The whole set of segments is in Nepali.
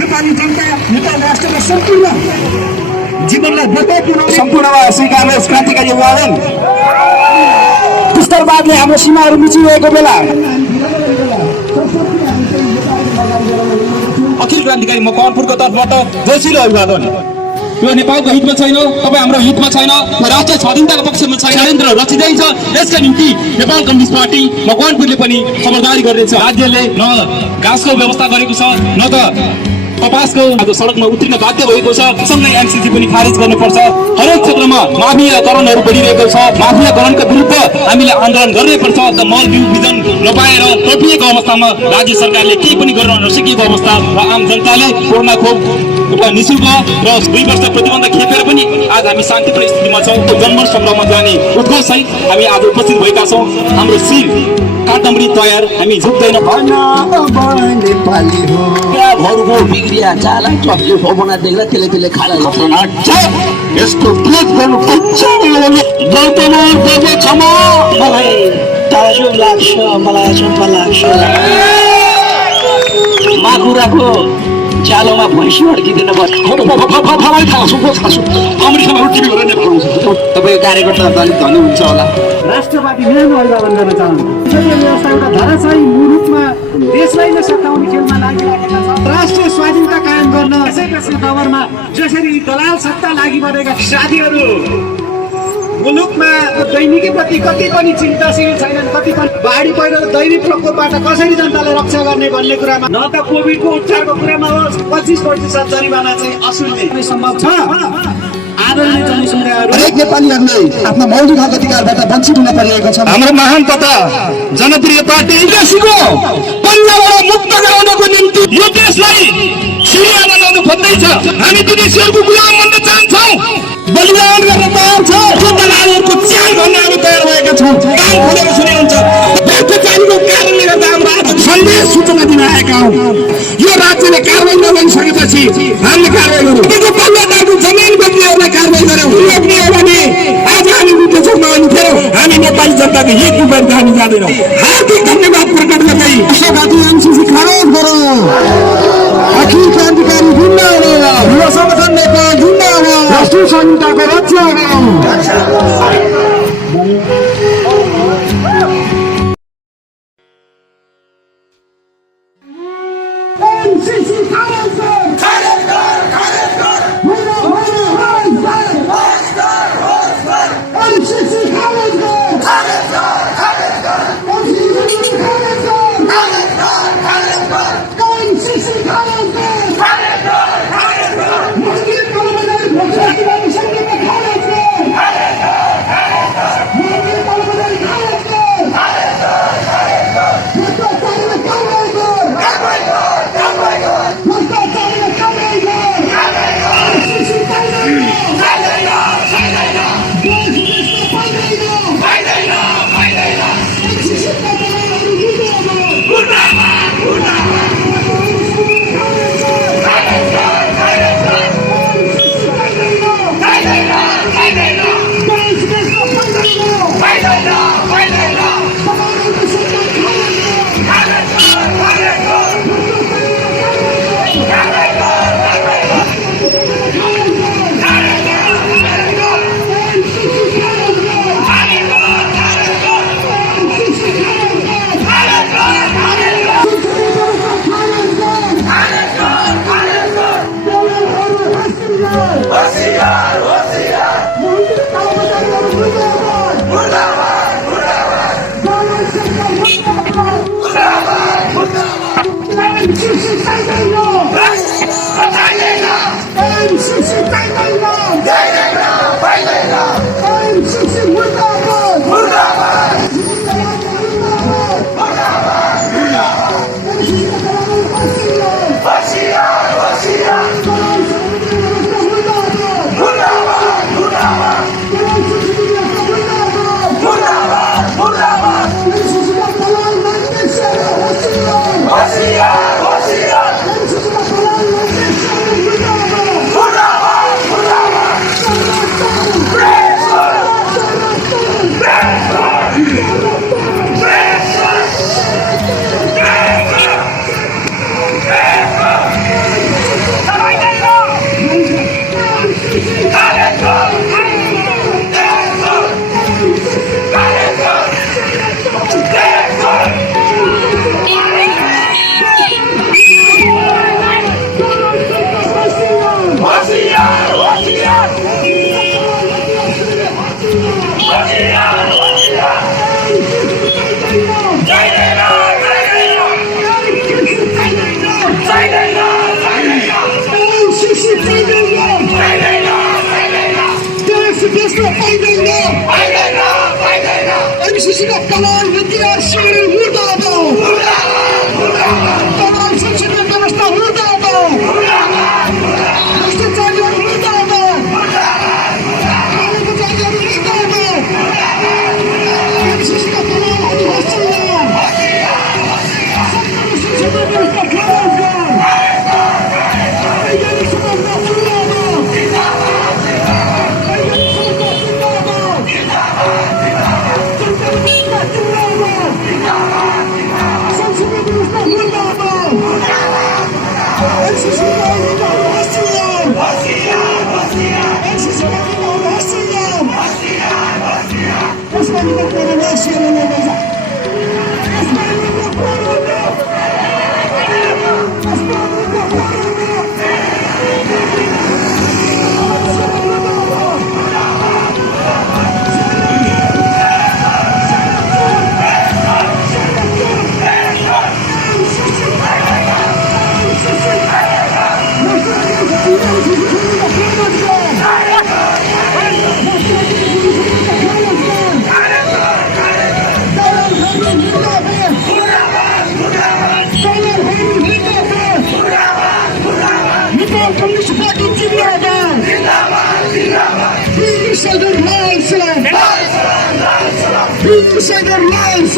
नेपाली जनता नेपाल राष्ट्रका सम्पूर्ण जीवनलाई बर्बाद बनाउने सम्पूर्णमा स्वीकार्ने क्रान्तिकारी अभियान पुस्तरवादले हाम्रो सीमाहरू मिचिरहेको बेला अखिल क्रान्तिकारी मकवानपुरको तर्फबाट जोसिलो अभिवादन। यो नेपालको हितमा छैन, तपाईँ हाम्रो हितमा छैन, राष्ट्रिय स्वाधीनताको पक्षमा छैन, षड्यन्त्र रचिँदैछ। यसका निम्ति नेपाल कम्युनिस्ट पार्टी मकवानपुरले पनि खबरदारी गर्दैछ। राज्यले न घाँसको व्यवस्था गरेको छ न त कपासको आज सडकमा उत्रिन बाध्य भएको छ। सँगै एमसीसी पनि खारेज गर्नुपर्छ। हरेक क्षेत्रमा माफियाकरणहरू बढिरहेको छ। माफियाकरणका विरुद्ध हामीले आन्दोलन गर्नैपर्छ। मल बिउ बिजन नपाएर टोपिएको अवस्थामा राज्य सरकारले केही पनि गर्न नसकेको अवस्था र आम जनताले कोरोना खोप एउटा निःशुल्क र 2 वर्ष प्रतिबन्ध खेपेर पनि आज हामी शान्तिपूर्ण स्थितिमा छौँ। जन्म सङ्ग्राममा जाने उद्घोष सहित हामी आज उपस्थित भएका छौँ। हाम्रो शिर काठमाडौँ तयार, हामी झुक्दैनौँ। बिग्रिया चाला चक्यो फोना देख्दा त्यसले खाला यसको विरोध गर्नुपर्छ। मलाई ताजुब लाग्छ, मलाई अचम्म लाग्छ। माकुराको चालोमा भैँसी अड्किँदैन। तपाईँ कार्यकर्ता दलित धनी हुन्छ होला। राष्ट्रवादी न्यानो अभिवादन गर्न चाहन्छु। यो व्यवस्था एउटा धराशायी रूपमा देशलाई नै सताउने खेलमा लागिरहेका छन्। राष्ट्रिय स्वाधीनता कायम गर्न यसै दौरमा जसरी दलाल सत्ता लागिपरेका साथीहरू मुलुकमा दैनिकी प्रति कति पनि चिन्ताशील छैनन्, कति पनि बाढी पहिरो दैनिक प्रकोपबाट कसरी जनतालाई रक्षा गर्ने भन्ने कुरामा न त कोभिडको उपचारको कुरामा होस् 25% जरिमाना चाहिँ असुल्ने सम्भव छ। आदरणीय जनसमुदायहरू, हरेक नेपालीहरूलाई आफ्नो मौलिक हक अधिकारबाट वञ्चित हुन परिरहेको छ। हाम्रो महान तथा जनप्रिय पार्टी एनसीको बन्दाबाट मुक्त गराउनको निम्ति यो देशलाई सिरिया बनाउनु खोज्दैछ। हामी विदेशीहरूको गुलाम बन्न चाहन्छौँ। बलिदान गर्न तयार छ। जो दलालहरूको च्याल भन्न हामी तयार भएका छौँ। कान खोलेर सुने हुन्छ। भ्रष्टाचारीको कारणले गर्दा हाम्रो सन्देश सूचना दिन आएका हौँ। यो राज्यले कारवाही नगरिसकेपछि हामीले कारवाही गरौँ। यो बन्दादारको जमिन बेच्नेहरूलाई कारवाही गरौँ। रोक्ने हो भने आज हामी विदेशमा अनिखेर हामी नेपाली जनताको हितको विरुद्ध हामी जाँदैनौँ। हार्दिक धन्यवाद प्रकट गर्दै राष्ट्रवादी एमसीसी खारेज गरौँ। अखिल क्रान्तिकारी जिन्दाबाद। युवा संगठन नेपाल जिन्दाबाद। राष्ट्रिय स्वाधीनताको रक्षा गरौँ। MCCका तमाम विद्यार्थी मुर्दाबाद तमाम संसदीय व्यवस्था मुर्दाबाद भ्रष्टाचारी मुर्दाबाद MCCका तमाम अधिवेशनमा संसदीय व्यवस्था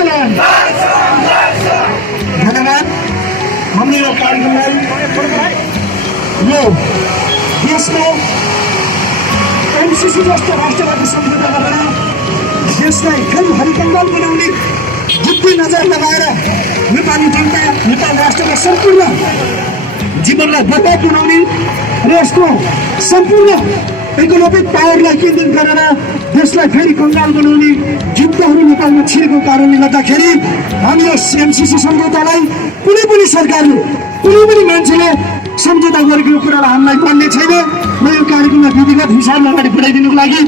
खराब धन्यवाद। हमने यो कार्यक्रमलाई यो देशको MCC जस्तो राष्ट्रवादी सम्झौताबाट देशलाई फेरि हरिकङ्गाल बनाउने बुद्धि नजर लगाएर नेपाली जनता नेपाल राष्ट्रका सम्पूर्ण जीवनलाई बर्बाद बनाउने र यसको सम्पूर्ण इकोनोमिक पावरलाई केन्द्रित गरेर देशलाई फेरि कङ्गाल बनाउने युद्धहरू नेपालमा छिरेको कारणले गर्दाखेरि हामी यो MCC सम्झौतालाई कुनै पनि सरकारले कुनै पनि मान्छेले सम्झौता गरेको कुरालाई हामीलाई मान्ने छैन। म यो कार्यक्रमलाई विधिगत हिसाबले अगाडि बढाइदिनुको लागि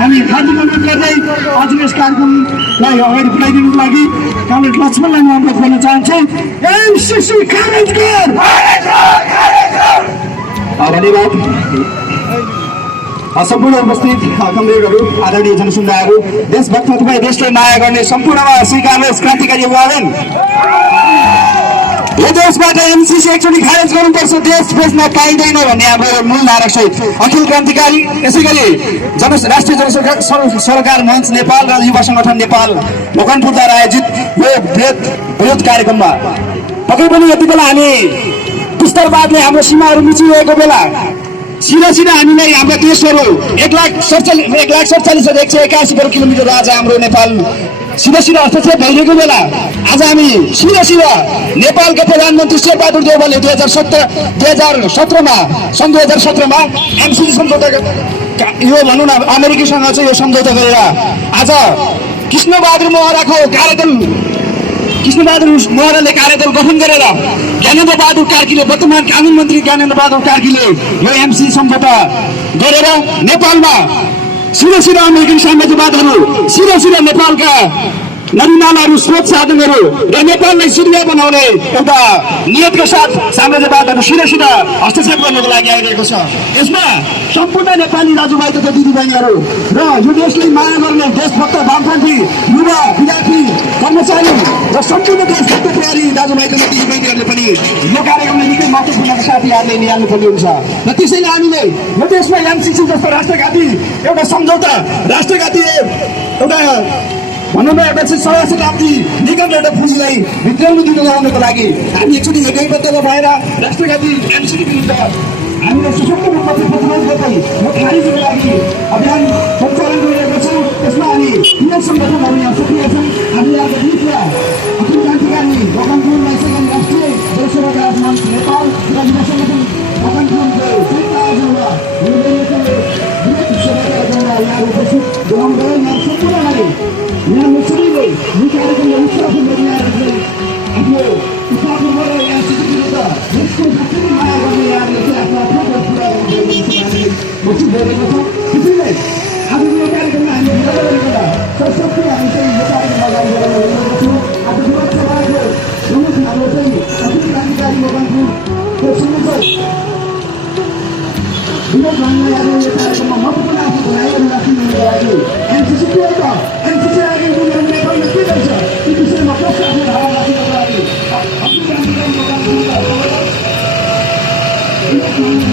हामी हार्दिक अनुरोध गर्दै आज यस कार्यक्रमलाई अगाडि बढाइदिनुको लागि कमरेड लक्ष्मणलाई म अनुरोध गर्न चाहन्छु। MCC खारेज गर। धन्यवाद। सम्पूर्ण उपस्थित कमरेडहरू, आदरणीय जनसमुदायहरू, देशभक्त तपाईँ देशलाई माया गर्ने सम्पूर्णमा स्वीकार्नुहोस् क्रान्तिकारी अभिवादन। यो देशबाट MCC एकचोटि खारेज गर्नुपर्छ, देश बेच्न पाइँदैन भन्ने हाम्रो मूल नारासहित अखिल क्रान्तिकारी यसै गरी राष्ट्रिय जनसरोकार मञ्च नेपाल र युवा सङ्गठन नेपाल मकवानपुरद्वारा आयोजित यो बृहत कार्यक्रममा पक्कै पनि यति बेला हामी विस्तारवादले हाम्रो सीमाहरू मिचिरहेको बेला सिधा हामीलाई हाम्रो देशहरू 1,47,181 वर्ग किलोमिटर आज हाम्रो नेपाल सिधा हस्तक्षेप भइरहेको बेला आज हामी सिधा नेपालका प्रधानमन्त्री शेरबहादुर देउवाले 2017मा MCC सम्झौता यो भनौँ न अमेरिकीसँग चाहिँ यो सम्झौता गरेर आज कृष्णबहादुर महराले कार्यदल गठन गरेर ज्ञानेन्द्र बहादुर कार्कीले वर्तमान कानुन मन्त्री ज्ञानेन्द्र बहादुर कार्कीले यो MCC सम्झौता गरेर नेपालमा सिधा अमेरिकन साम्राज्यवादहरू सिधा नेपालका नदीनालाहरू स्रोत साधनहरू र नेपाललाई सिरिया बनाउने एउटा नियतको साथ साम्राज्यवादहरू सिधा हस्तक्षेप गर्नको लागि आइरहेको छ। यसमा सम्पूर्ण नेपाली दाजुभाइ तथा दिदीबहिनीहरू र यो देशलाई माया गर्ने देशभक्त वामपन्थी युवा विद्यार्थी कर्मचारी र सम्पूर्ण देशभक्त प्यारी दाजुभाइ तथा दिदीबहिनीहरूले पनि यो कार्यक्रमलाई निकै महत्त्वपूर्ण साथीहरूले निहाल्नुपर्ने हुन्छ र त्यसैले हामीले यो देशमा MCC जस्तो राष्ट्रघाती एउटा सम्झौता राष्ट्रघाती एउटा भनौँ न एउटा चाहिँ शताब्दी निगम एउटा पुँजीलाई भित्राउनु दिनु लगाउनको लागि हामी एकचोटि एकैबद्ध भएर राष्ट्रघाती MCC विरुद्ध हामीले सशक्त रूपमा प्रतिरोध गर्दै यो खारेजको लागि अभियान सञ्चालन गरिरहेका छौँ। त्यसमा हामी कुनै सङ्गठनहरू यहाँ सक्रिय छन्। हामी आज बिचमा अखिल क्रान्तिकारी मकवानपुरलाई चाहिँ राष्ट्रिय जनसेवाका मञ्च नेपाल युवा सङ्गठन मकवानपुरको संयुक्त आयोजनामा विरोध सेवाका एजेन्डा यहाँ उपस्थित गराउँदै यहाँ सम्पूर्णलाई यहाँ नसरीले यो कार्यक्रममा उत्साहपूर्ण ल्याएर चाहिँ आफ्नो उत्साहपूर्वक यहाँ सिद्धिविरुद्ध देशको जति माया गर्ने यहाँले चाहिँ आफ्नो आफ्नो पुरा गर्दै बसी गएको छ। त्यसैले आजको यो कार्यक्रममा हामीले विरोध गरेका सरस्वती हामी चाहिँ यो कार्यक्रम अगाडि बढाउन छौँ। आज विरोध सभाको प्रमुख हाम्रो चाहिँ अखिल क्रान्तिकारी मकवानपुरको संयोजक विनोद भाइलाई आज यो कार्यक्रममा महत्त्वपूर्ण आफ्नो भनाइहरू राखिदिनुको लागि एनसिसीको एउटा एनसिसी लागि उनीहरू नेपालमा के गर्छ त्यो विषयमा प्रश्न आफ्नो धारणा राख्नुको लागि अखिल क्रान्तिकारी मकवानपुरका विनोद भाइलाई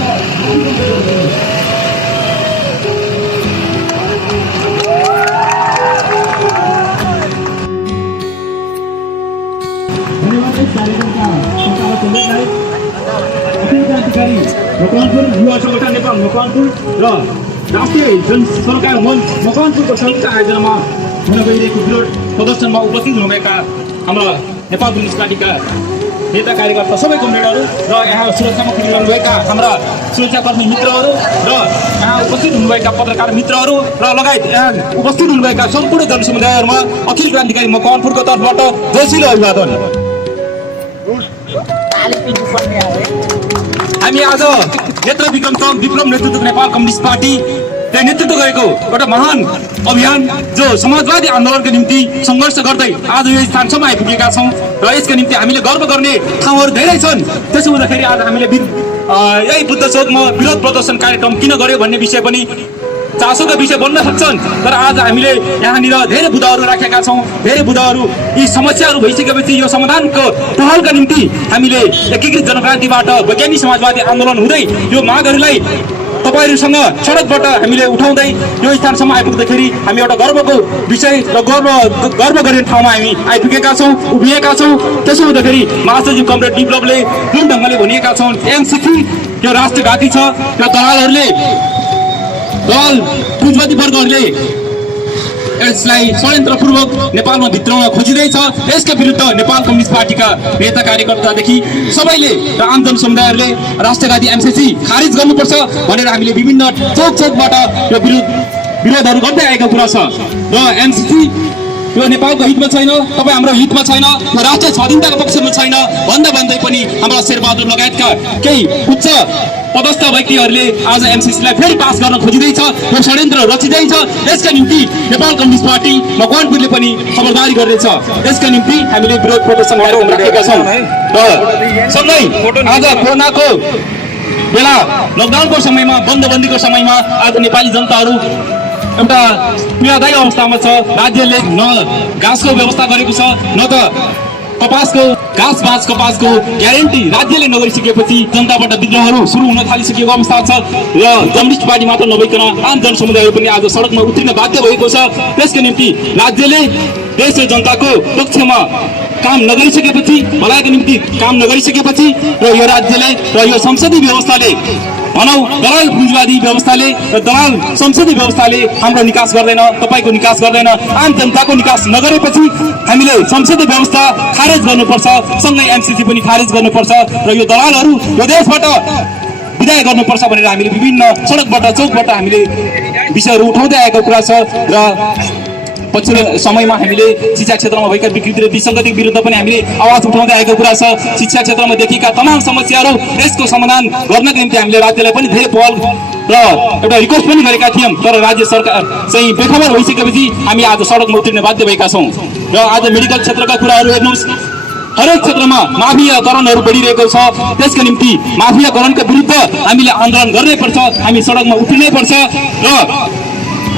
कार्यक्रमका संचालक सञ्जयलाई अखिल क्रान्तिकारी मकवानपुर युवा सङ्गठन नेपाल मकवानपुर र राष्ट्रिय जन सरकार मञ्च मकवानपुरको संयुक्त आयोजनामा हुन गइरहेको विरोध प्रदर्शनमा उपस्थित हुनुभएका हाम्रा नेपाल कम्युनिस्ट पार्टीका नेता कार्यकर्ता सबै कमरेडहरू र यहाँ सुरक्षामा खटिरहनुभएका हाम्रा सुरक्षाकर्मी मित्रहरू र यहाँ उपस्थित हुनुभएका पत्रकार मित्रहरू र लगायत यहाँ उपस्थित हुनुभएका सम्पूर्ण जनसमुदायहरूमा अखिल क्रान्तिकारी मकवानपुरको तर्फबाट जोसिलो अभिवादन। हामी आज नेत्र विक्रम नेतृत्वको नेपाल कम्युनिस्ट पार्टीले नेतृत्व गरेको एउटा महान अभियान जो समाजवादी आन्दोलनको निम्ति सङ्घर्ष गर्दै आज यो स्थानसम्म आइपुगेका छौँ र यसका निम्ति हामीले गर्व गर्ने ठाउँहरू धेरै छन्। त्यसो हुँदाखेरि आज हामीले यही बुद्ध चौकमा विरोध प्रदर्शन कार्यक्रम किन गर्यो भन्ने विषय पनि चासोका विषय बन्न सक्छन्। तर आज हामीले यहाँनिर धेरै बुदाहरू राखेका छौँ। धेरै बुदाहरू यी समस्याहरू भइसकेपछि यो समाधानको पहलका निम्ति हामीले एकीकृत जनक्रान्तिबाट वैज्ञानिक समाजवादी आन्दोलन हुँदै यो मागहरूलाई तपाईँहरूसँग सडकबाट हामीले उठाउँदै यो स्थानसम्म आइपुग्दाखेरि हामी एउटा गर्वको विषय र गर्व गर्ने ठाउँमा हामी आइपुगेका छौँ, उभिएका छौँ। त्यसो हुँदाखेरि महासचिव कमरेड विप्लवले जुन ढङ्गले भनिएका छन् एमसिसी यो राष्ट्रघाती छ र दल पुँजीवादी वर्गहरूले यसलाई षड्यन्त्रपूर्वक नेपालमा भित्राउन खोजिँदैछ। यसका विरुद्ध नेपाल कम्युनिस्ट पार्टीका नेता कार्यकर्तादेखि सबैले र आम जनसमुदायहरूले राष्ट्रवादी एमसिसी खारिज गर्नुपर्छ भनेर हामीले विभिन्न चौकबाट यो विरोधहरू गर्दै आएको कुरा छ। र एमसिसी यो नेपालको हितमा छैन, तपाईँ हाम्रो हितमा छैन, यो राष्ट्रिय स्वाधीनताको पक्षमा छैन भन्दै पनि हाम्रा शेरबहादुर लगायतका केही उच्च पदस्थ व्यक्तिहरूले आज एमसिसीलाई फेरि पास गर्न खोजिँदैछ, यो षड्यन्त्र रचिँदैछ। यसका निम्ति नेपाल कम्युनिस्ट पार्टी मकवानपुरले पनि खबरदारी गर्नेछ। यसका निम्ति हामीले विरोध प्रदर्शन कार्यक्रम राखेका छौँ। र सँगै आज कोरोनाको बेला लकडाउनको समयमा बन्दबन्दीको समयमा आज नेपाली जनताहरू एउटा पीडादायी अवस्थामा छ। राज्यले न घाँसको व्यवस्था गरेको छ, न त कपासको ग्यारेन्टी राज्यले नगरिसकेपछि जनताबाट विद्रोहहरू सुरु हुन थालिसकेको अवस्था छ र कम्युनिस्ट पार्टी मात्र नभइकन आम जनसमुदाय पनि आज सडकमा उत्रिन बाध्य भएको छ। त्यसको निम्ति राज्यले देश र जनताको पक्षमा काम नगरिसकेपछि, भलाइको निम्ति काम नगरिसकेपछि र यो राज्यले र यो संसदीय व्यवस्थाले भनौँ दलाल पुँजीवादी व्यवस्थाले र दलाल संसदीय व्यवस्थाले हाम्रो निकास गर्दैन, तपाईँको निकास गर्दैन। आम जनताको निकास नगरेपछि हामीले संसदीय व्यवस्था खारेज गर्नुपर्छ, सँगै एमसिसी पनि खारेज गर्नुपर्छ र यो दलालहरू यो देशबाट विदाय गर्नुपर्छ भनेर हामीले विभिन्न सडकबाट चौकबाट हामीले विषयहरू उठाउँदै आएको कुरा छ। र पछिल्लो समयमा हामीले शिक्षा क्षेत्रमा भएका विकृति र विसङ्गति विरुद्ध पनि हामीले आवाज उठाउँदै आएको कुरा छ। शिक्षा क्षेत्रमा देखिएका तमाम समस्याहरू यसको समाधान गर्नको निम्ति हामीले राज्यलाई पनि धेरै पहल र एउटा रिक्वेस्ट पनि गरेका थियौँ। तर राज्य सरकार चाहिँ बेखबर भइसकेपछि हामी आज सडकमा उत्रिन बाध्य भएका छौँ। र आज मेडिकल क्षेत्रका कुराहरू हेर्नुहोस्, हरेक क्षेत्रमा माफियाकरणहरू बढिरहेको छ। त्यसको निम्ति माफियाकरणको विरुद्ध हामीले आन्दोलन गर्नैपर्छ, हामी सडकमा उत्रिनैपर्छ। र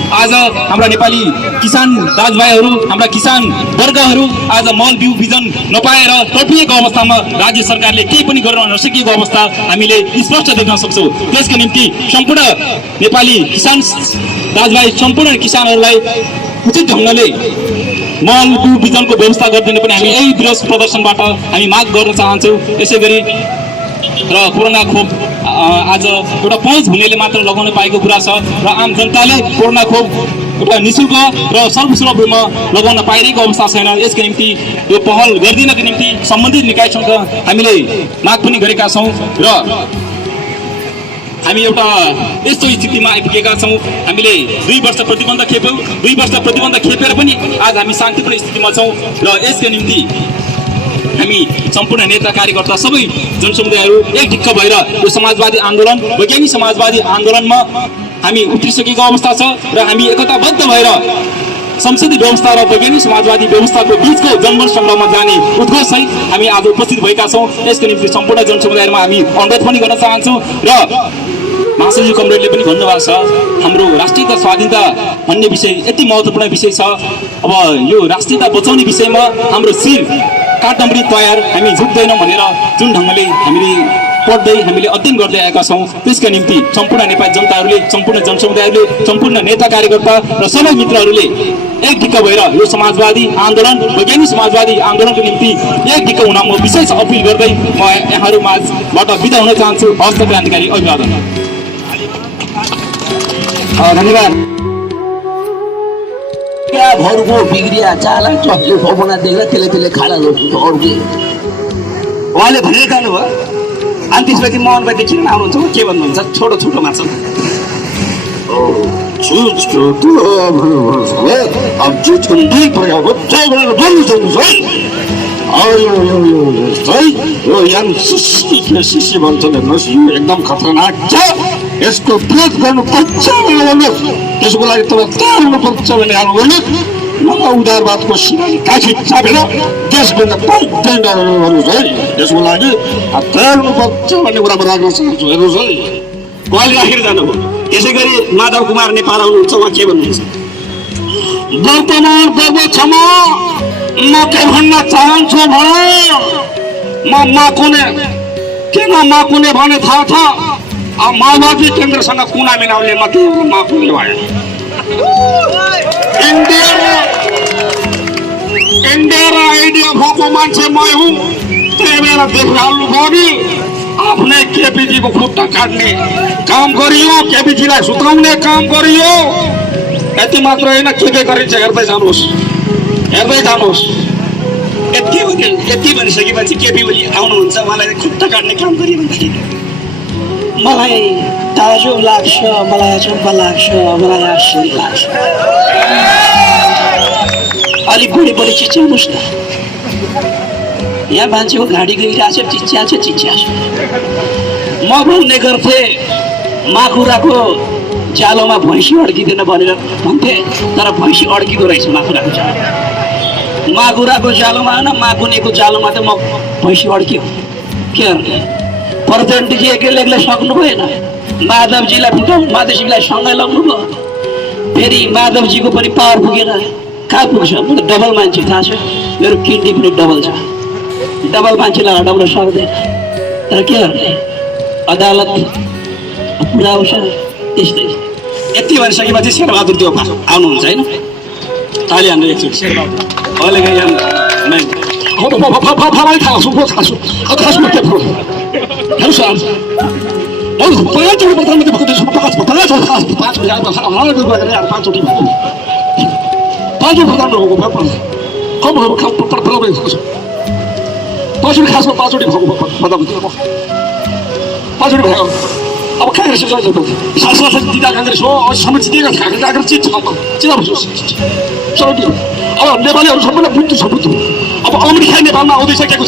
आज हाम्रा नेपाली किसान दाजुभाइहरू, हाम्रा किसान वर्गहरू आज मल बिउ बिजन नपाएर तडपिएको अवस्थामा राज्य सरकारले केही पनि गर्न नसकेको अवस्था हामीले स्पष्ट देख्न सक्छौँ। त्यसको निम्ति सम्पूर्ण नेपाली किसान दाजुभाइ, सम्पूर्ण किसानहरूलाई उचित ढङ्गले मल बिउ बिजनको व्यवस्था गरिदिने पनि हामी यही विरोध प्रदर्शनबाट हामी माग गर्न चाहन्छौँ। यसै गरी र कोरोना खोप आज एउटा पहुँच हुनेले मात्र लगाउन पाएको कुरा छ र आम जनताले कोरोना खोप एउटा निःशुल्क र सर्वसुलभ रूपमा लगाउन पाइरहेको अवस्था छैन। यसको निम्ति यो पहल गरिदिनको निम्ति सम्बन्धित निकायसँग हामीले माग पनि गरेका छौँ र हामी एउटा यस्तो स्थितिमा आइपुगेका छौँ। हामीले 2 वर्ष प्रतिबन्ध खेप्यौँ, 2 वर्ष प्रतिबन्ध खेपेर पनि आज हामी शान्तिपूर्ण स्थितिमा छौँ र यसको निम्ति हामी सम्पूर्ण नेता कार्यकर्ता सबै जनसमुदायहरू एक ढिक्क भएर यो समाजवादी आन्दोलन वैज्ञानिक समाजवादी आन्दोलनमा हामी उत्रिसकेको अवस्था छ र हामी एकताबद्ध भएर संसदीय व्यवस्था र वैज्ञानिक समाजवादी व्यवस्थाको बीचको जनमत सङ्ग्राममा जाने उद्घोषसहित हामी आज उपस्थित भएका छौँ। यसको निम्ति सम्पूर्ण जनसमुदायमा हामी अनुरोध पनि गर्न चाहन्छौँ र महासचिव कमरेडले पनि भन्नुभएको छ हाम्रो राष्ट्रियता स्वाधीनता भन्ने विषय यति महत्त्वपूर्ण विषय छ। अब यो राष्ट्रियता बचाउने विषयमा हाम्रो शिर काट्न पनि तयार, हामी झुक्दैनौँ भनेर जुन ढङ्गले हामीले पढ्दै हामीले अध्ययन गर्दै आएका छौँ। त्यसका निम्ति सम्पूर्ण नेपाली जनताहरूले, सम्पूर्ण जनसमुदायहरूले, सम्पूर्ण नेता कार्यकर्ता र सबै मित्रहरूले एक ढिक्क भएर यो समाजवादी आन्दोलन वैज्ञानिक समाजवादी आन्दोलनको निम्ति एक ढिक्क हुन म विशेष अपिल गर्दै म यहाँहरू माझबाट बिदा हुन चाहन्छु। हस्त क्रान्तिकारी अभिवादन। धन्यवाद। क्या भरको बिग्रिया चाला चक्लेट बना देख्दा त्यसले खाना अरूले उहाँले भनेर जानुभयो अनि त्यसपछि मोहनबाई किन आउनुहुन्छ के भन्नुहुन्छ? छोटो छोटो माछा अब जो ठन्डै भयो त्यही भनेर बोल्नु सक्नु है। सिसी भन्छ हेर्नुहोस्, यो एकदम खतरनाक छ, यसको विरोध गर्नुपर्छ भनेर भन्नुहोस्। त्यसको लागि तपाईँ तयार हुनुपर्छ भने हाल्नु भन्नुहोस्। नभए उदारवादको सिरानी काखी चापेर देशभन्दा पाइँदैन भन्नुहोस् है। यसको लागि तयार हुनुपर्छ भन्ने कुरामा राख्न चाहन्छु। हेर्नुहोस् है, उहाँले राखेर जानुभयो। यसै गरी माधव कुमार नेपाल आउनुहुन्छ, उहाँ के भन्नुहुन्छ? वर्तमान गर्दछमा म के भन्न चाहन्छु भने म माकुने किन माकुने भने थाहा छ? माओवादी केन्द्रसँग कुना मिलाउने मात्रै माकुने भयो। इन्डिया र आइडिया भएको मान्छे म हुँ। त्यही बेला देखिहाल्नु भयो नि, आफ्नै केपीजीको खुट्टा काट्ने काम गरियो, केपीजीलाई सुताउने काम गरियो। यति मात्र होइन, के गरिन्छ हेर्दै जानुहोस्, हेर्दै जानुहोस्। यति भनिसकेपछि केपी ओली आउनुहुन्छ, उहाँलाई खुट्टा काट्ने काम गरियो भन्दाखेरि मलाई ताजुब लाग्छ, मलाई अचम्म लाग्छ, मलाई आश्चर्य लाग्छ। अलिक बढी चिच्याउनुहोस् न। यहाँ मान्छेको घाँटी गइरहेछ, चिच्याछ। म भन्ने गर्थेँ माकुराको जालोमा भैँसी अड्किँदैन भनेर भन्थे, तर भैँसी अड्किँदो रहेछ माकुराको जालो। माकुराको जालोमा होइन, माकुनेको जालोमा त म भैँसी अड्क्यो। के गर्ने? प्रधानमन्त्रीजी एक्लै सक्नु भएन, माधवजीलाई माधवजीलाई सँगै लग्नु भयो। फेरि माधवजीको पनि पावर पुगेन। कहाँ पुग्छ? म त डबल मान्छे, थाहा छ, मेरो किडनी पनि डबल छ। डबल मान्छेलाई हटाउन सक्दैन। तर के गर्ने? अदालत पुऱ्याउँछ, त्यस्तै। यति भनिसकेपछि शेरबहादुर देउपा आउनुहुन्छ होइन? ताली हान्नु एकचोटि शेरबहादुर। अहिले पाँचवटी भयो। अब काङ्ग्रेस जिता काङ्ग्रेस हो, अझसम्म जितेको छ काङ्ग्रेस जित्छ। अब नेपालीहरू सबैलाई बुद्धि छ, बुद्धि। अब अमेरिका नेपालमा आउँदैछ, के छ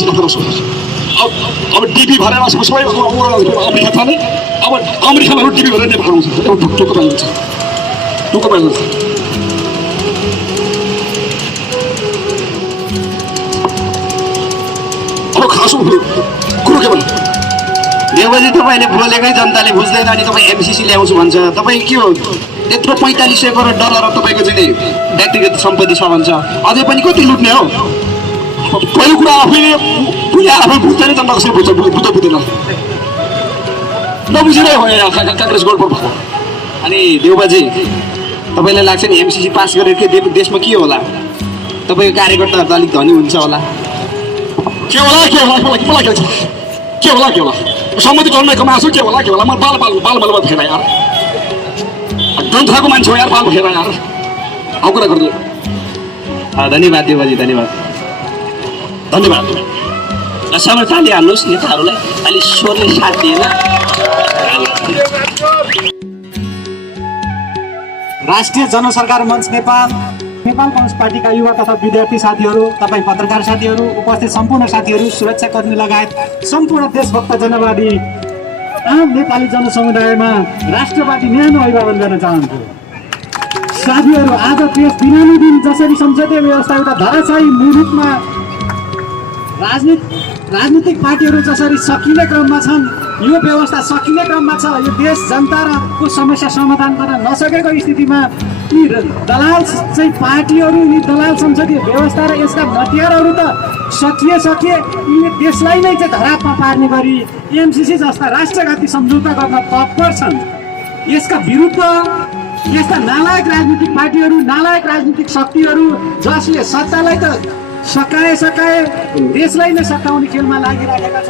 अब टिभी भरेर सबै अमेरिका जाने। अब अमेरिकामा टिभी भरेर नेपाल आउँछ, टुक्को पाइन्छ। अब खासो कुरो के भन्नु? देवजी तपाईँले बोलेकै जनताले बुझ्दैन अनि तपाईँ एमसिसी ल्याउँछु भन्छ। तपाईँ के हो त्यत्रो 4500 करोड डलर तपाईँको चाहिँ व्यक्तिगत सम्पत्ति छ भन्छ, अझै पनि कति लुट्ने हो? पहिलो कुरा आफै बुझ्दैन, जनता कसरी बुझ्दैन नबुझेरै हो यहाँ काङ्ग्रेस गडबड भएको। अनि देवबाजी तपाईँलाई लाग्छ नि एमसिसी पास गरेर के देशमा के होला? तपाईँको कार्यकर्ताहरू त अलिक धनी हुन्छ होला। के होला सम्मति चल्ने कमासु के होला म बाल फेर यार जनताको मान्छे हो यार, बाल फेर यार। अब कुरा गर्नु धन्यवाद देवजी, धन्यवाद। धन्यवाद। समय ताली हाल्नुहोस् नेताहरूलाई, अलि स्वरले साथ दिएन। राष्ट्रिय जनसरकार मञ्च नेपाल, नेपाल कम्युनिस्ट पार्टीका युवा तथा विद्यार्थी साथीहरू, तपाईँ पत्रकार साथीहरू, उपस्थित सम्पूर्ण साथीहरू, सुरक्षाकर्मी लगायत सम्पूर्ण देशभक्त जनवादी आम नेपाली जनसमुदायमा राष्ट्रवादी न्यानो अभिवादन गर्न चाहन्छु। साथीहरू, आज देश दिनानुदिन जसरी संसदीय व्यवस्था एउटा धराशायी मुलुकमा राजनीतिक पार्टीहरू जसरी सकिने क्रममा छन्, यो व्यवस्था सकिने क्रममा छ। यो देश जनताको समस्या समाधान गर्न नसकेको स्थितिमा यी दलाल चाहिँ पार्टीहरू, यी दलाल संसदीय व्यवस्था र यसका हतियारहरू त सकिए यी देशलाई नै चाहिँ धरापमा पार्ने गरी एमसिसी जस्ता राष्ट्रघाती सम्झौता गर्न तत्पर छन्। यसका विरुद्ध यस्ता नालायक राजनीतिक पार्टीहरू, नालायक राजनीतिक शक्तिहरू जसले सत्तालाई त सकाए देशलाई नै सकाउने खेलमा लागिरहेका छ।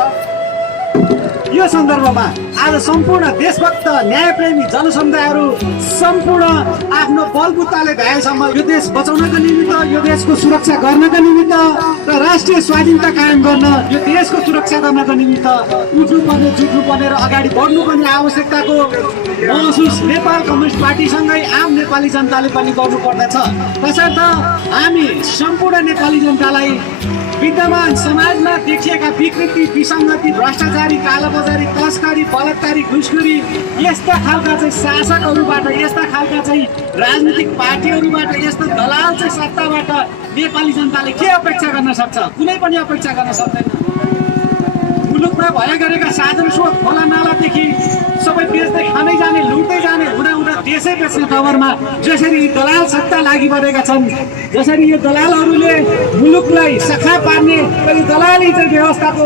यो सन्दर्भमा आज सम्पूर्ण देशभक्त न्यायप्रेमी जनसमुदायहरू सम्पूर्ण आफ्नो बलबुताले भ्याएसम्म यो देश बचाउनका निमित्त, यो देशको सुरक्षा गर्नका निमित्त र राष्ट्रिय स्वाधीनता कायम गर्न, यो देशको सुरक्षा गर्नका निमित्त उठ्नुपर्ने, जुट्नुपर्ने र अगाडि बढ्नुपर्ने आवश्यकताको महसुस नेपाल कम्युनिस्ट पार्टीसँगै आम नेपाली जनताले पनि गर्नुपर्दछ। तसर्थ हामी सम्पूर्ण नेपाली जनतालाई विद्यमान समाजमा देखिएका विकृति, विसङ्गति, भ्रष्टाचारी, कालाबजारी, तस्करी, बलात्कारी, घुसखोरी यस्ता खालका चाहिँ शासकहरूबाट, यस्ता खालका चाहिँ राजनीतिक पार्टीहरूबाट, यस्ता दलाल चाहिँ सत्ताबाट नेपाली जनताले के अपेक्षा गर्न सक्छ? कुनै पनि अपेक्षा गर्न सक्दैन। मुलुकमा भए गरेका साधन स्रोत, खोला नालादेखि सबै बेच्दै खानै जाने, लुट्दै जाने, हुँदा देशै बेच्ने दौरमा जसरी दलाल सत्ता लागिपरेका छन्, जसरी यो दलालहरूले मुलुकलाई सखा पार्ने र यो दलाली चाहिँ व्यवस्थाको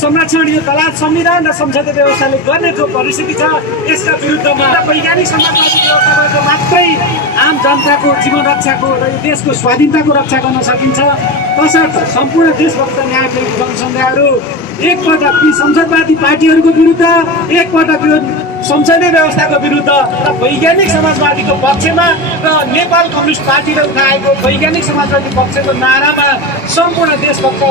संरक्षण, यो दलाल संविधान र संसदीय व्यवस्थाले गर्ने जो परिस्थिति छ, यसका विरुद्धमा वैज्ञानिक समाजवादी व्यवस्थाबाट मात्रै आम जनताको जीवन रक्षाको र यो देशको स्वाधीनताको रक्षा गर्न सकिन्छ। तसर्थ सम्पूर्ण देशभक्त न्यायप्रेमी जनसमुदायहरू एकपटक ती संसदवादी पार्टीहरूको विरुद्ध, एकपटक यो संसदीय व्यवस्थाको विरुद्ध र वैज्ञानिक समाजवादीको पक्षमा र नेपाल कम्युनिस्ट पार्टीले उठाएको वैज्ञानिक समाजवादी पक्षको नारामा सम्पूर्ण देशभक्त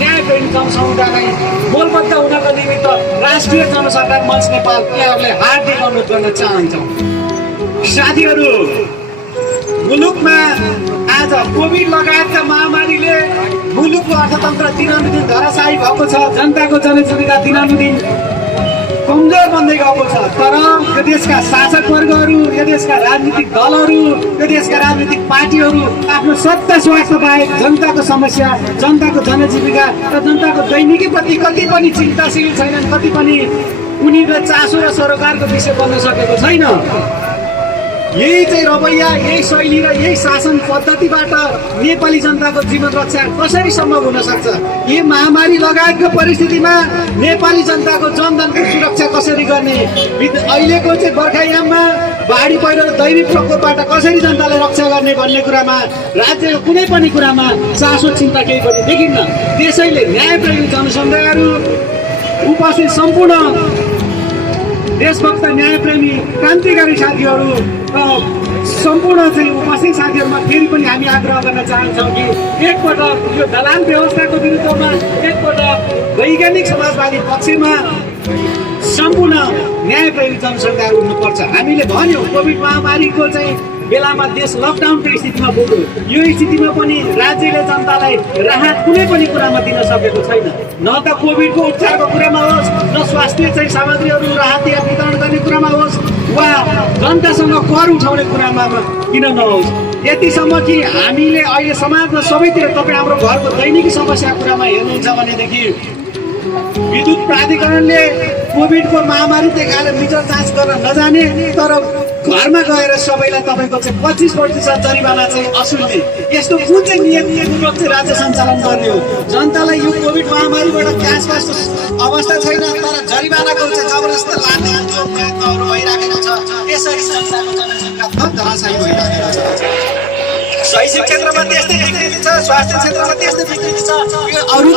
न्यायप्रेमी जनसमुदायलाई बोलबद्ध हुनको निमित्त राष्ट्रिय जनसरकार मञ्च नेपाल यहाँहरूलाई हार्दिक अनुरोध गर्न चाहन्छौँ। साथीहरू, मुलुकमा आज कोभिड लगायतका महामारीले मुलुकको अर्थतन्त्र दिनानुदिन धराशायी भएको छ। जनताको जनजीविका दिनानुदिन कमजोर बन्दै गएको छ। तर यो देशका शासक वर्गहरू, यो देशका राजनीतिक दलहरू, यो देशका राजनीतिक पार्टीहरू आफ्नो सत्ता स्वार्थ बाहेक जनताको समस्या, जनताको जनजीविका र जनताको दैनिकी प्रति कति पनि चिन्ताशील छैनन्, कति पनि उनीहरूको चासो र सरोकारको विषय बन्न सकेको छैन। यही चाहिँ रवैया, यही शैली र यही शासन पद्धतिबाट नेपाली जनताको जीवन रक्षा कसरी सम्भव हुन सक्छ? यी महामारी लगायतको परिस्थितिमा नेपाली जनताको जनधनको सुरक्षा कसरी गर्ने? अहिलेको चाहिँ बर्खायाममा बाढी पहिरो र दैनिक प्रकोपबाट कसरी जनतालाई रक्षा गर्ने भन्ने कुरामा राज्यको कुनै पनि कुरामा चासो चिन्ता केही पनि देखिन्न। त्यसैले न्यायप्रेमी जनसमुदायहरू, उपस्थित सम्पूर्ण देशभक्त न्यायप्रेमी क्रान्तिकारी साथीहरू र सम्पूर्ण चाहिँ उपस्थित साथीहरूमा फेरि पनि हामी आग्रह गर्न चाहन्छौँ कि एकपटक यो दलाल व्यवस्थाको विरुद्धमा, एकपटक वैज्ञानिक समाजवादी पक्षमा सम्पूर्ण न्यायप्रेमी जनसमुदायहरू हुनुपर्छ। हामीले भन्यौँ कोभिड महामारीको चाहिँ बेलामा देश लकडाउनको स्थितिमा पुग्यो। यो स्थितिमा पनि राज्यले जनतालाई राहत कुनै पनि कुरामा दिन सकेको छैन। न त कोभिडको उपचारको कुरामा होस्, न स्वास्थ्य चाहिँ सामग्रीहरू राहत वितरण गर्ने कुरामा होस्, वा जनतासँग कर उठाउने कुरामा किन नहोस्। यतिसम्म कि हामीले अहिले समाजमा सबैतिर तपाईँ हाम्रो घरको दैनिकी समस्याको कुरामा हेर्नुहुन्छ भनेदेखि विद्युत प्राधिकरणले कोभिडको महामारी देखाएर मिटर जाँच गर्न नजाने, तर घरमा गएर सबैलाई तपाईँको चाहिँ 25% जरिवाना चाहिँ असुल्ने, यस्तो कुन चाहिँ नियमपूर्वक चाहिँ राज्य सञ्चालन गर्ने हो? जनतालाई यो कोभिड महामारीबाट क्यास बाँच्ने अवस्था छैन, तर जरिवानाको चाहिँ जबरजस्त लाने जो प्रयत्नहरू भइरहेको छ, त्यसरी संस्थाको जनसङ्ख्या थप धराशायी भइरहेको छ। शैक्षिक क्षेत्रमा त्यस्तै विकृति छ, स्वास्थ्य क्षेत्रमा त्यस्तै विकृति छ। यो अरू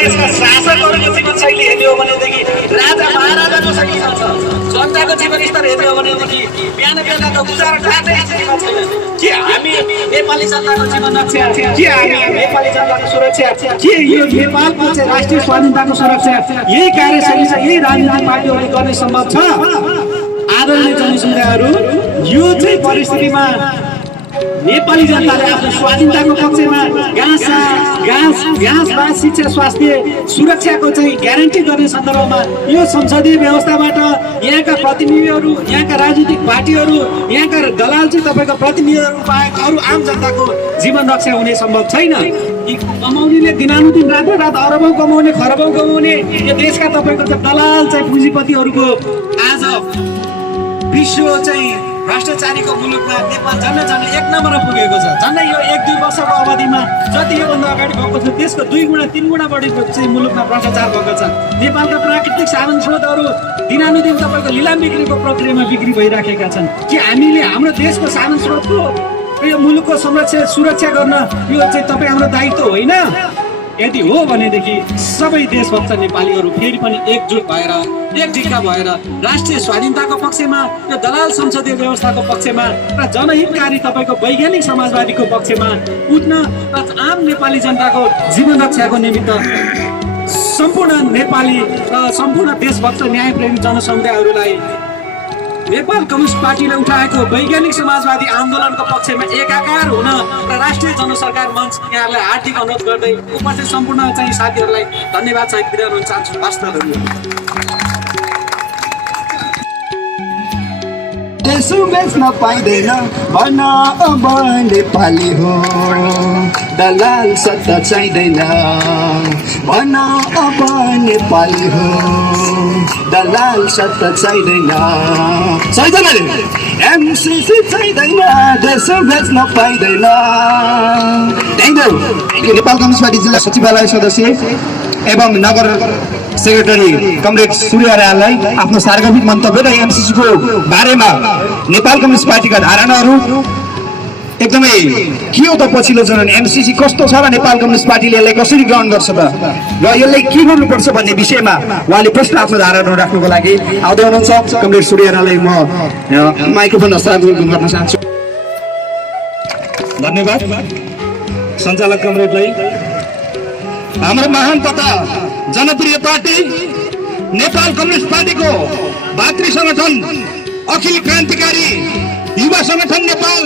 देशका शासकहरूको जीवनशैली हेर्ने हो भनेदेखि राजा महाराजाको शैलीमा छ। जनताको जीवनस्तर हेर्ने हो भनेदेखि बिहान बेलुकाको गुजारा खाँदै स्थितिमा छैन। के हामी नेपाली जनताको जीवन रक्षा, के हामी नेपाली जनताको सुरक्षा, के यो नेपालको चाहिँ राष्ट्रिय स्वाधीनताको सुरक्षा यही कार्यशैली छ, यही राजनीतिक पार्टीहरूले गर्ने सम्भव छ? आदरणीय जनसमुदायहरू, यो चाहिँ परिस्थितिमा नेपाली जनताले आफ्नो स्वाधीनताको पक्षमा घाँस बाँस शिक्षा स्वास्थ्य सुरक्षाको चाहिँ ग्यारेन्टी गर्ने सन्दर्भमा यो संसदीय व्यवस्थाबाट यहाँका प्रतिनिधिहरू, यहाँका राजनीतिक पार्टीहरू, यहाँका दलाल चाहिँ तपाईँको प्रतिनिधिहरू बाहेक अरू आम जनताको जीवन रक्षा हुने सम्भव छैन। यी कमाउनेले दिनानुदिन रातो रात अरबौँ कमाउने, खरबौँ कमाउने यो देशका तपाईँको चाहिँ दलाल चाहिँ पुँजीपतिहरूको आज विश्व चाहिँ भ्रष्टाचारीको मुलुकमा नेपाल झन् एक नम्बरमा पुगेको छ। झन्डै यो 1-2 वर्षको अवधिमा जति योभन्दा अगाडि भएको थियो त्यसको 2 गुणा 3 गुणा बढी चाहिँ मुलुकमा भ्रष्टाचार भएको छ। नेपालका प्राकृतिक साधन स्रोतहरू दिनानुदिन तपाईँको लिलाम बिक्रीको प्रक्रियामा बिक्री भइराखेका छन्। कि हामीले हाम्रो देशको साधन स्रोतको यो मुलुकको सुरक्षा गर्न यो चाहिँ तपाईँ हाम्रो दायित्व होइन? यदि हो भनेदेखि सबै देशभक्त नेपालीहरू फेरि पनि एकजुट भएर एकढिक्का भएर राष्ट्रिय स्वाधीनताको पक्षमा, यो दलाल संसदीय व्यवस्थाको पक्षमा र जनहितकारी तपाईँको वैज्ञानिक समाजवादीको पक्षमा उठ्न र आम नेपाली जनताको जीवन रक्षाको निमित्त सम्पूर्ण नेपाली र सम्पूर्ण देशभक्त न्यायप्रेमी जनसमुदायहरूलाई नेपाल कम्युनिस्ट पार्टीले उठाएको वैज्ञानिक समाजवादी आन्दोलनको पक्षमा एकाकार हुन र राष्ट्रिय जनसरकार मञ्च यहाँलाई हार्दिक अनुरोध गर्दै उपस्थित सम्पूर्ण चाहिँ साथीहरूलाई धन्यवाद सहित बिदा हुन चाहन्छु। हस्त धन्यवाद। यसो बेच्न पाइँदैन भन अब नेपाली हो, दलाल सत्ता चाहिँदैन भन अब नेपाली हो, दलाल सत्ता चाहिँदैन। चाहिँदैन एमसिसी चाहिँदैन, यसो बेच्न पाइँदैन। नेपाल कम्युनिस्ट पार्टी जिल्ला सचिवालय सदस्य एवं नगर सेक्रेटरी कमरेड सूर्य रायलाई आफ्नो सार्वजनिक मन्तव्य र एमसिसीको बारेमा नेपाल कम्युनिस्ट पार्टीका धारणाहरू एकदमै के हो त पछिल्लो चरण एमसिसी कस्तो छ र नेपाल कम्युनिस्ट पार्टीले यसलाई कसरी ग्रहण गर्छ त र यसलाई के गर्नुपर्छ भन्ने विषयमा उहाँले प्रश्न आफ्नो धारणाहरू राख्नुको लागि आउँदै हुनुहुन्छ। कमरेड सूर्य रायलाई म माइक्रोफोन हस्तान्तरण गर्न चाहन्छु। धन्यवाद सञ्चालक कमरेडलाई। हाम्रो महान तथा जनप्रिय पार्टी नेपाल कम्युनिस्ट पार्टीको भातृ संगठन अखिल क्रान्तिकारी युवा संगठन नेपाल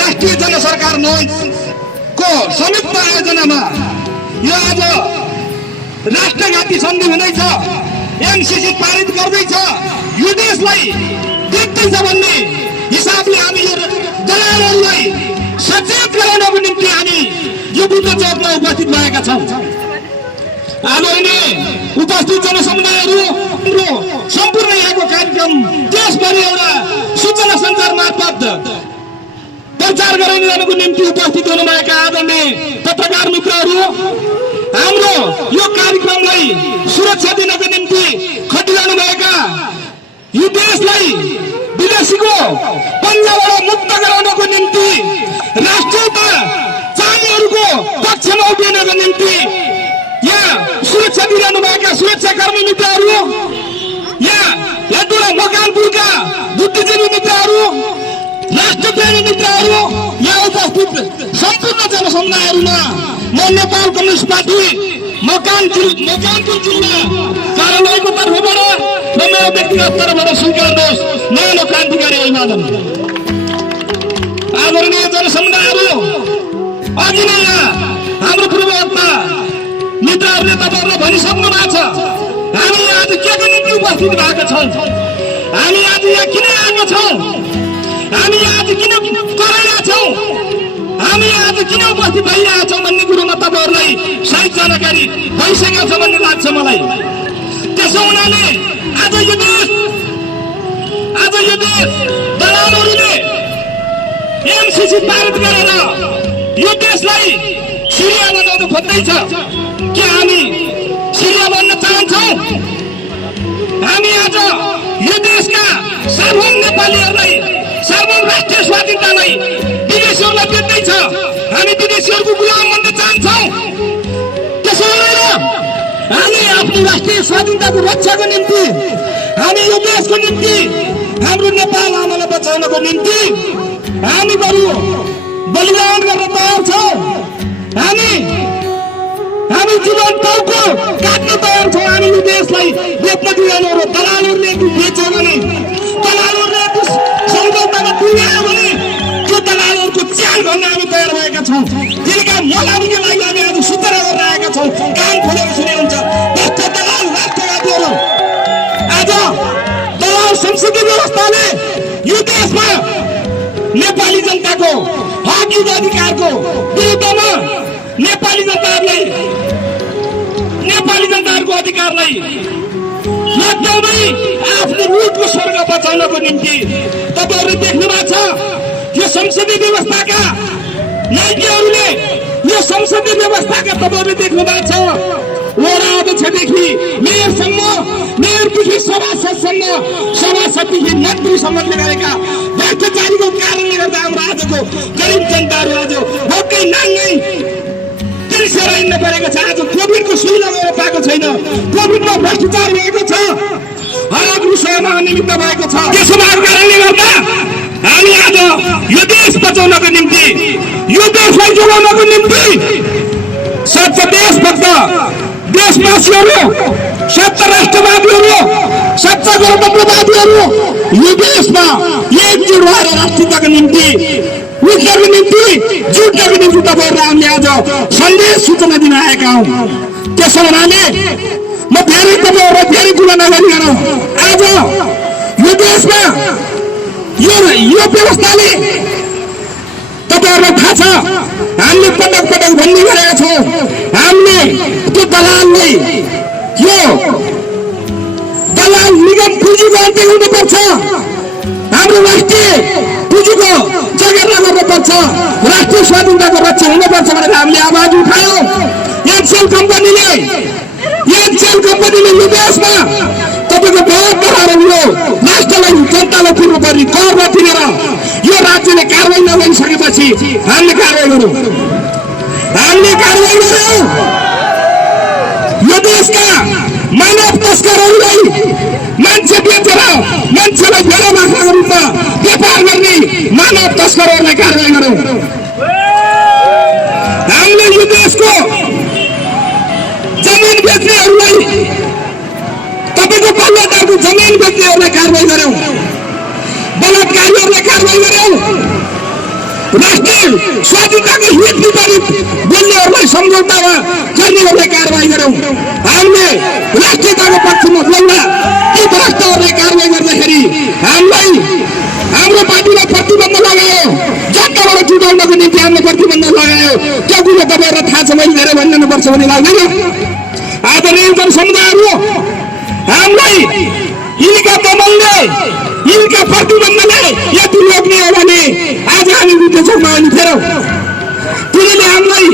राष्ट्रिय जनसरकार मञ्चको संयुक्त आयोजनामा यो आज राष्ट्रघाती सन्धि हुँदैछ, एमसिसी पारित गर्दैछ, यो देशलाई देख्दैछ भन्ने हिसाबले हामी यो दलालहरूलाई सचेत गराउनको निम्ति हामी यो बुद्ध चौकमा उपस्थित भएका छौँ। आदरणीय उपस्थित जनसमुदायहरू, सम्पूर्ण यहाँको कार्यक्रम देशभरि एउटा सूचना सञ्चार मार्फत प्रचार गराइरहनुको निम्ति उपस्थित हुनुभएका आदरणीय पत्रकार मित्रहरू, हाम्रो यो कार्यक्रमलाई सुरक्षा दिनको निम्ति खटिरहनुभएका यो देशलाई विदेशीको पन्जाबाट मुक्त गराउनको निम्ति राष्ट्रियता चाहनेहरूको पक्षमा उभिनको निम्ति यहाँ सुरक्षा दिइरहनुभएका सुरक्षाकर्मी मित्रहरू, यहाँ हेटौँडा मकवानपुरका बुद्धिजीवी मित्रहरू, राष्ट्रप्रेमी मित्रहरू, यहाँ उपस्थित सम्पूर्ण जनसमुदायहरूमा म नेपाल कम्युनिस्ट पार्टी मकवानपुर जिल्ला कार्यालयको तर्फबाट र मेरो व्यक्तिगत तर्फबाट स्वीकार्नुहोस् न्यानो क्रान्तिकारी अभिवादन। आदरणीय जनसमुदायहरू, अघि नै यहाँ हाम्रो पूर्ववक्ता मित्रहरूले तपाईँहरूलाई भनिसक्नु भएको छ हामी आज केको निम्ति उपस्थित भएका छौँ, हामी आज यहाँ किन आएका छौँ, हामी आज किन कराएका छौँ, हामी आज किन उपस्थित भइरहेका छौँ भन्ने कुरोमा तपाईँहरूलाई सही जानकारी भइसकेको छ भन्ने लाग्छ मलाई। त्यसो हुनाले आज यो देश दलालहरूले एमसिसी पारित गरेर यो देशलाई सिरिया बनाउनु खोज्दैछ। के हामी सिरिया बन्न चाहन्छौँ? हामी आज यो देशका सार्वभौम नेपालीहरूलाई, सार्वभौम राष्ट्रिय स्वाधीनतालाई विदेशीहरूलाई बेच्दैछ। हामी विदेशीहरूको गुलाम बन्न चाहन्छौँ? त्यसो हुँदैन। हामी आफ्नो राष्ट्रिय राष्ट्रिय स्वाधीनताको रक्षाको निम्ति हामी यो देशको निम्ति हाम्रो नेपाल आमालाई बचाउनको निम्ति हामी बरु बलिदान गर्न तयार छौँ। हामी जीवन टाउको काट्न तयार छौँ। हामी यो देशलाई बेच्न दिँदैनौँ र दलालहरूले बेच्यो भने, दलालहरूले सम्झौतामा डुब्यायो भने त्यो दलालहरूको च्याल भन्न हामी तयार भएका छौँ। तिनका मलामीको लागि हामी आज सूचना गरेर आएका छौँ। कान खोलेर सुने हुन्छ। भ्रष्ट दलाल राष्ट्रवादीहरू आज दलाल संसदीय व्यवस्थाले यो देशमा नेपाली जनताको हक अधिकारको विरुद्धमा नेपाली जनताहरूको अधिकारलाई लट्याउँदै आफ्नो लुटको स्वर्ग बचाउनको निम्ति तपाईँहरूले देख्नु भएको छ। यो संसदीय व्यवस्थाका नायकहरूले, यो संसदीय व्यवस्थाका तपाईँहरूले देख्नु भएको छ। वडा अध्यक्षदेखि मेयरसम्म, मेयरदेखि सभासदसम्म, सभासददेखि मन्त्रीसम्मले गरेका भ्रष्टाचारीको कारणले गर्दा हाम्रो आजको गरिब जनताहरू आज भोकै नाङ्गै तिर्सेर हिँड्न परेको छ। आज कोभिडको सुई लगाउन पाएको छैन। कोभिडमा भ्रष्टाचार भएको छ, हरेक विषयमा अनियमितता भएको छ। त्यसो भएको कारणले गर्दा हामी आज यो देश बचाउनको निम्ति, यो देशलाई जोगाउनको निम्ति सच्चा देशभक्त देशवासीहरू, सच्चा राष्ट्रवादीहरू, सच्चा गणतन्त्रवादीहरू यो देशमा एकजुट भएर राष्ट्रियताको निम्ति, उठ्नको निम्ति, जुट्नको निम्ति तपाईँहरूलाई हामीले आज सन्देश सूचना दिन आएका हौँ। त्यसो हुनाले म धेरै तपाईँहरूलाई धेरै कुरा नगरिकन आज यो देशमा यो व्यवस्थाले तपाईँहरूलाई थाहा छ, हामीले पटक पटक भन्ने गरेका छौँ। हामीले त्यो दलालले यो दलाल निगम पुँजीको अन्त्य हुनुपर्छ। हाम्रो राष्ट्रिय पुँजीको जगेर्ना गर्नुपर्छ। राष्ट्रिय स्वाधीनताको रक्षा हुनुपर्छ भनेर हामीले आवाज उठायौँ। एक्सेल कम्पनीले यो देशमा तपाईँको बहुत बढाएर यो राष्ट्रलाई, जनतालाई तिर्नुपर्ने कर नतिरेर यो राज्यले कारवाही नगरिसकेपछि हामीले कारवाही गऱ्यौँ। यो देशका मानव तस्करहरूलाई मान्छे बेचेर मान्छेलाई भेडा बाख्राको रूपमा व्यापार गर्ने मानव तस्करहरूलाई कारवाही गऱ्यौँ। हामीले यो देशको जमिन बेच्नेहरूलाई, तपाईँको बलात्कारको जमिन बेच्नेहरूलाई कारवाही गऱ्यौँ। बलात्कारीहरूलाई कारवाही गऱ्यौँ। राष्ट्रिय स्वाधीनताको हित विपरीत बोल्नेहरूलाई, सम्झौतामा गर्नेहरूलाई कारवाही गऱ्यौँ। हामीले राष्ट्रियताको पक्षमा बोल्दा ती भ्रष्टहरूलाई कारवाही गर्दाखेरि हामीलाई, हाम्रो पार्टीलाई प्रतिबन्ध लगायो। जनताबाट जुटाउनको निम्ति हामीले प्रतिबन्ध लगायो। त्यो कुरो तपाईँहरूलाई थाहा छ, मैले धेरै भनिदिनुपर्छ भन्ने लाग्दैन। आदरणीय जनसमुदायहरू, हामीलाई यिनका दमनले, यिनका प्रतिबन्धले यदि रोक्ने हो भने आज हामी बुद्ध चौकमा आउनु फेरौँ। तिनीहरूले हामीलाई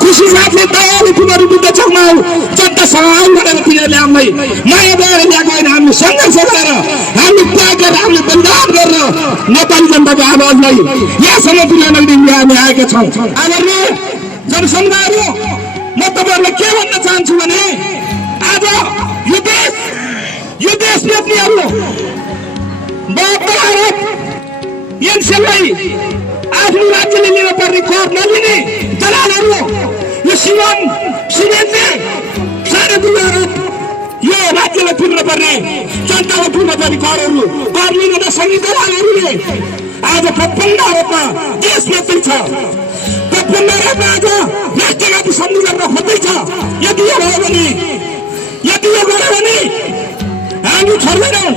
खुसी साथले दयाले तिनीहरू बुद्ध चौकमा आऊ, जनतासँग आऊ भनेर तिनीहरूले हामीलाई माया गरेर ल्याएको होइन। हामीले सङ्घर्ष गरेर, हामीले त्याग गरेर, हामीले बलिदान गरेर नेपाली जनताको आवाजलाई यहाँसम्म पुर्याउनको निम्ति हामी आएका छौँ। आदरणीय जनसमुदायहरू, म तपाईँहरूलाई के भन्न चाहन्छु भने आज यो देश बेच्नेहरू, भारत एनसेललाई आफ्नो राज्यले लिन पर्ने कर नलिने दलालहरू, यो सिमेन्टले 2.5 अरब यो राज्यलाई तिर्न पर्ने, जनतालाई तिर्न पर्ने कर लिन नसक्ने दलालहरूले आज 55 अरबमा देश बेच्दैछ। 55 अरबमा आज राष्ट्रघाती सन्धि गर्न खोज्दैछ। यदि यो भयो भने, यदि यो गऱ्यो भने हामी छोड्दैनौँ।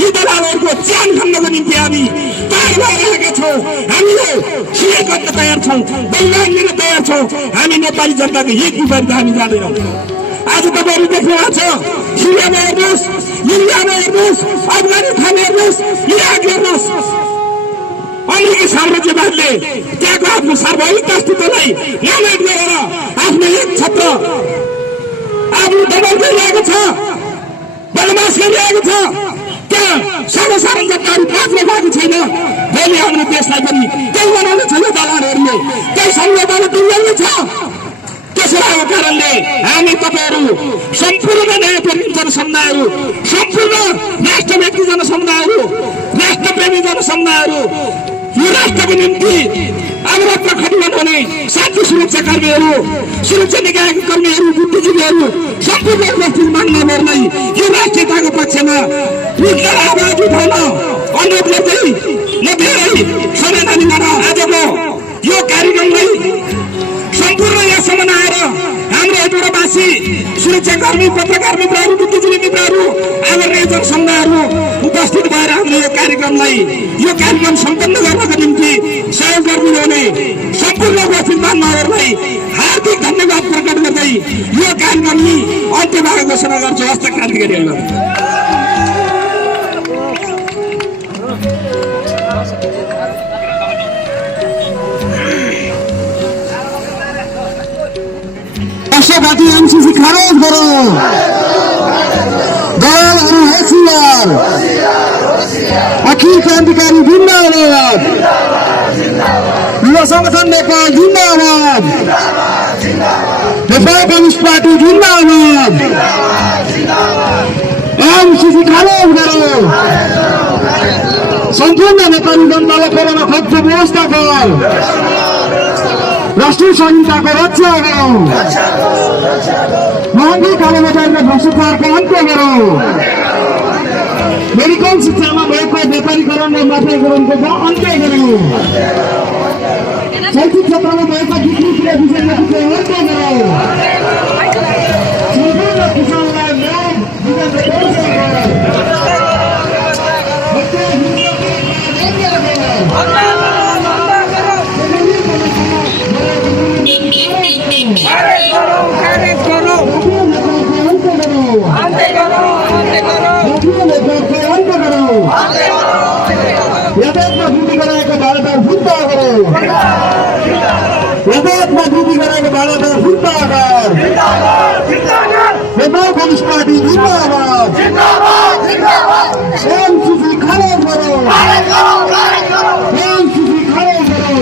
यी दलालहरूको च्यान खन्नको निम्ति हामी तयार भएर आएका छौँ। हामी यो सिए गर्न तयार छौँ, बलिदान दिन तयार छौँ। हामी नेपाली जनताको हित विपरीत हामी जाँदैनौँ। आज तपाईँहरू देख्नु भएको छ, सिरियामा हेर्नुहोस्, इन्डियामा हेर्नुहोस्, अफगानिस्तान हेर्नुहोस्, इराक हेर्नुहोस्। अमेरिकी साम्राज्यवादले त्यहाँको आफ्नो सार्वभौमिक अस्तित्वलाई न्यामेट गरेर आफ्नो एक क्षेत्र आफ्नो दमन गरिरहेको छ, बदमास गरिरहेको छ। त्यहाँ साधारण जनताहरू बाँच्न पाएको छैन। भोलि हाम्रो देशलाई पनि त्यही बनाउनु छैन दलालहरूले, त्यही सम्झौतामा डुब्याउनु छ। त्यसो भए कारणले हामी तपाईहरू सम्पूर्ण न्यायप्रेमी जनसमुदायहरू, सम्पूर्ण राष्ट्रव्यापी जनसमुदायहरू, राष्ट्रप्रेमी जनसमुदायहरू, यो राष्ट्रको निम्ति अविरत खटिरहनु हुने शान्ति सुरक्षा कर्मीहरू, सुरक्षा निकायका कर्मीहरू, बुद्धिजीवीहरू सम्पूर्ण उपस्थित मान्यवरलाई यो राष्ट्रियताको पक्षमा उठ्न आवाज उठाउन अनुरोध गर्दै म धेरै समय नलिकन आजको यो कार्यक्रमलाई सम्पूर्ण यहाँसम्म आएर हाम्रो हेटौडावासी सुरक्षाकर्मी, पत्रकार मित्रहरू, बुद्धिजीवी मित्रहरू, आदरणीय जनसमुदायहरू उपस्थित भएर हाम्रो यो कार्यक्रम सम्पन्न गर्नको निम्ति सहयोग गरिदिनुहुने सम्पूर्ण उपस्थित मान्यवरलाई हार्दिक धन्यवाद प्रकट गर्दै यो कार्यक्रमले अन्त्यभाग घोषणा गर्छु। हस्त क्रान्तिकारीहरू राष्ट्रवादी एमसीसी खारेज करो, दलालहरू होशियार, अखिल क्रान्तिकारी जिन्दाबाद, युवा संगठन नेपाल जिन्दाबाद, नेपाल कम्युनिस्ट पार्टी जिन्दाबाद, एमसीसी खारेज करो, सम्पूर्ण नेपाली जनतालाई कोरोना खोपको व्यवस्था गर, राष्ट्रिय संहिताको रक्षा गरौँ, महँगी कालोबजार र भ्रष्टाचारको अन्त्य गरौँ, मेडिकल शिक्षामा भएको व्यापारीकरण र माफियाकरणको अन्त्य गरौँ, शैक्षिक क्षेत्रमा भएको विकृति र विषयमाथिको अन्त्य गरौँ, सम्पूर्ण किसानलाई न्याय दिनको व्यवस्था गरौँ, यातायातमा वृद्धि गराएको भाडादार फिर्ता गरौँ, यातायातमा वृद्धि गराएको भाडादार फिर्ता गर, नेपाल कम्युनिस्ट पार्टी जिन्दाबाद, एमसीसी खारेज गरौँ, एमसीसी खारेज गरौँ।